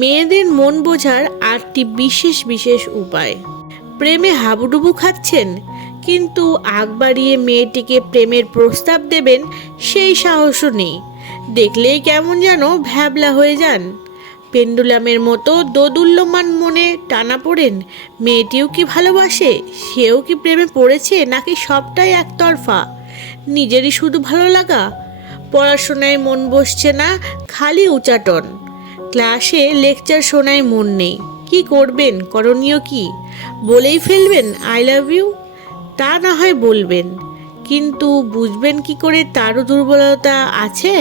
মেয়েদের মন বোঝার 8টি বিশেষ উপায়। প্রেমে হাবুডুবু খাচ্ছেন, কিন্তু আগ বাড়িয়ে মেয়েটিকে প্রেমের প্রস্তাব দেবেন সেই সাহসও নেই। দেখলেই কেমন যেন ভ্যাবলা হয়ে যান। পেন্ডুলামের মতো দোদুল্যমান মনে টানা পড়েন। মেয়েটিও কি ভালোবাসে, সেও কি প্রেমে পড়েছে, নাকি সবটাই একতরফা? নিজেরই শুধু ভালো লাগা। পড়াশোনায় মন বসছে না, খালি উচাটন। ক্লাসে লেকচার শোনায় মন নেই। কি করবেন, করণীয় কি? বলেই ফেলবেন আই লাভ ইউ? তা না হয় বলবেন, কিন্তু বুঝবেন কি করে তারও দুর্বলতা আছে?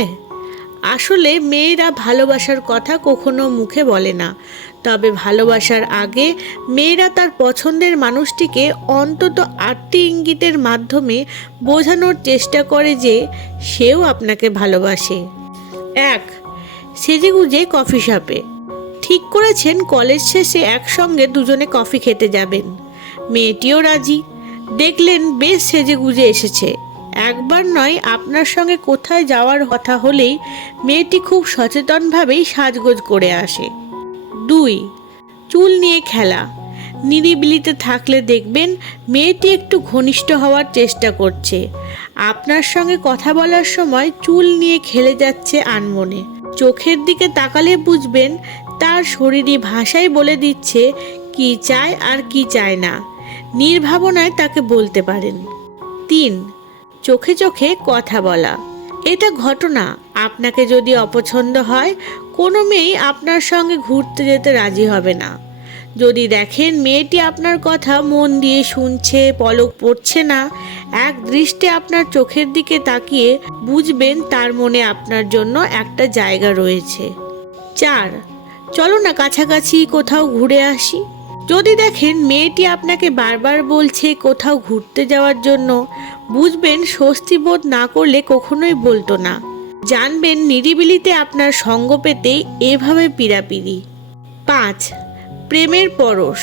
আসলে মেয়েরা ভালোবাসার কথা কখনো মুখে বলে না, তবে ভালোবাসার আগে মেয়েরা তার পছন্দের মানুষটিকে অন্তত 8টি ইঙ্গিতের মাধ্যমে বোঝানোর চেষ্টা করে যে সেও আপনাকে ভালোবাসে। 1. সেজেগুজে কফি শপে। ঠিক করেছেন কলেজ শেষে একসঙ্গে দুজনে কফি খেতে যাবেন। মেয়েটিও রাজি। দেখলেন বেশ সেজেগুজে এসেছে। একবার নয়, আপনার সঙ্গে কোথায় যাওয়ার কথা হলেই মেয়েটি খুব সচেতনভাবেই সাজগোজ করে আসে। 2. চুল নিয়ে খেলা। নিরিবিলিতে থাকলে দেখবেন মেয়েটি একটু ঘনিষ্ঠ হওয়ার চেষ্টা করছে। আপনার সঙ্গে কথা বলার সময় চুল নিয়ে খেলে যাচ্ছে আনমনে। চোখের দিকে তাকালে বুঝবেন তার শরীরী ভাষাই বলে দিচ্ছে কি চায় আর কি চায় না। নির্ভাবনায় তাকে বলতে পারেন। 3. চোখে চোখে কথা বলা। এটা ঘটনা, আপনাকে যদি অপছন্দ হয় কোনো মেয়েই আপনার সঙ্গে ঘুরতে যেতে রাজি হবে না। যদি দেখেন মেয়েটি আপনার কথা মন দিয়ে শুনছে, পলক পড়ছে না, এক দৃষ্টে আপনার চোখের দিকে তাকিয়ে বুঝবেন তার মনে আপনার জন্য একটা জায়গা রয়েছে। 4. চলো না কাছাকাছি কোথাও ঘুরে আসি। যদি দেখেন মেয়েটি আপনাকে বারবার বলছে কোথাও ঘুরতে যাওয়ার জন্য, বুঝবেন স্বস্তি বোধ না করলে কখনোই বলতো না। জানবেন নিরিবিলিতে আপনার সঙ্গ পেতে এভাবে পীড়াপিড়ি। 5. প্রেমের পরশ।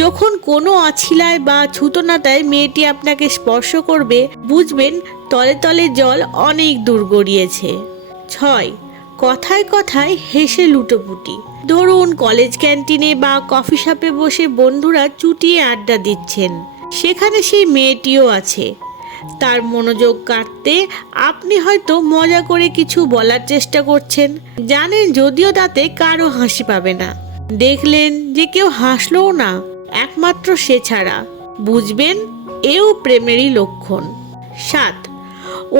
যখন কোনো অছিলায় বা ছুতোনাতায় মেয়েটি আপনাকে স্পর্শ করবে, বুঝবেন তলে তলে জল অনেক দূর গড়িয়েছে। 6. কথায় কথায় হেসে লুটোপুটি। ধরুন কলেজ ক্যান্টিনে বা কফি শপে বসে বন্ধুরা চুটিয়ে আড্ডা দিচ্ছেন, সেখানে সেই মেয়েটিও আছে। তার মনোযোগ কাটতে আপনি হয়তো মজা করে কিছু বলার চেষ্টা করছেন, জানেন যদিও তাতে কারো হাসি পাবে না। দেখলেন যে কেউ হাসলোও না, একমাত্র সে ছাড়া, বুঝবেন এও প্রেমেরই লক্ষণ। 7.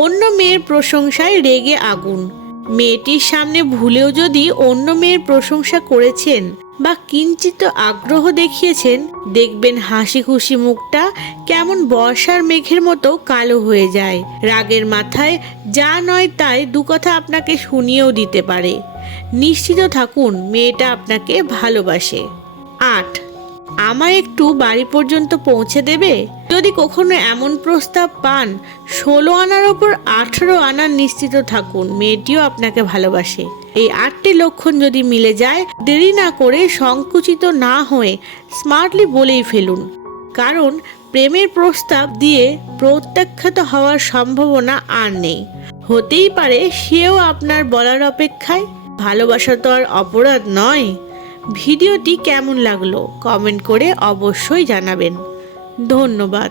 অন্য মেয়ের প্রশংসায় রেগে আগুন। মেয়েটির সামনে ভুলেও যদি অন্য মেয়ের প্রশংসা করেছেন বা কিঞ্চিত আগ্রহ দেখিয়েছেন, দেখবেন হাসি খুশি মুখটা কেমন বর্ষার মেঘের মতো কালো হয়ে যায়। রাগের মাথায় যা নয় তাই দু কথা আপনাকে শুনিয়েও দিতে পারে। নিশ্চিত থাকুন মেয়েটা আপনাকে ভালোবাসে। 8. আমায় একটু বাড়ি পর্যন্ত পৌঁছে দেবে? যদি কখনো এমন প্রস্তাব পান, 16 আনার ওপর 18 আনার নিশ্চিত থাকুন মেয়েটিও আপনাকে ভালোবাসে। এই 8টি লক্ষণ যদি মিলে যায়, দেরি না করে সংকুচিত না হয়ে স্মার্টলি বলেই ফেলুন, কারণ প্রেমের প্রস্তাব দিয়ে প্রত্যাখ্যাত হওয়ার সম্ভাবনা আর নেই। হতেই পারে সেও আপনার বলার অপেক্ষায়। ভালোবাসা তো আর অপরাধ নয়। ভিডিওটি কেমন লাগলো কমেন্ট করে অবশ্যই জানাবেন। ধন্যবাদ।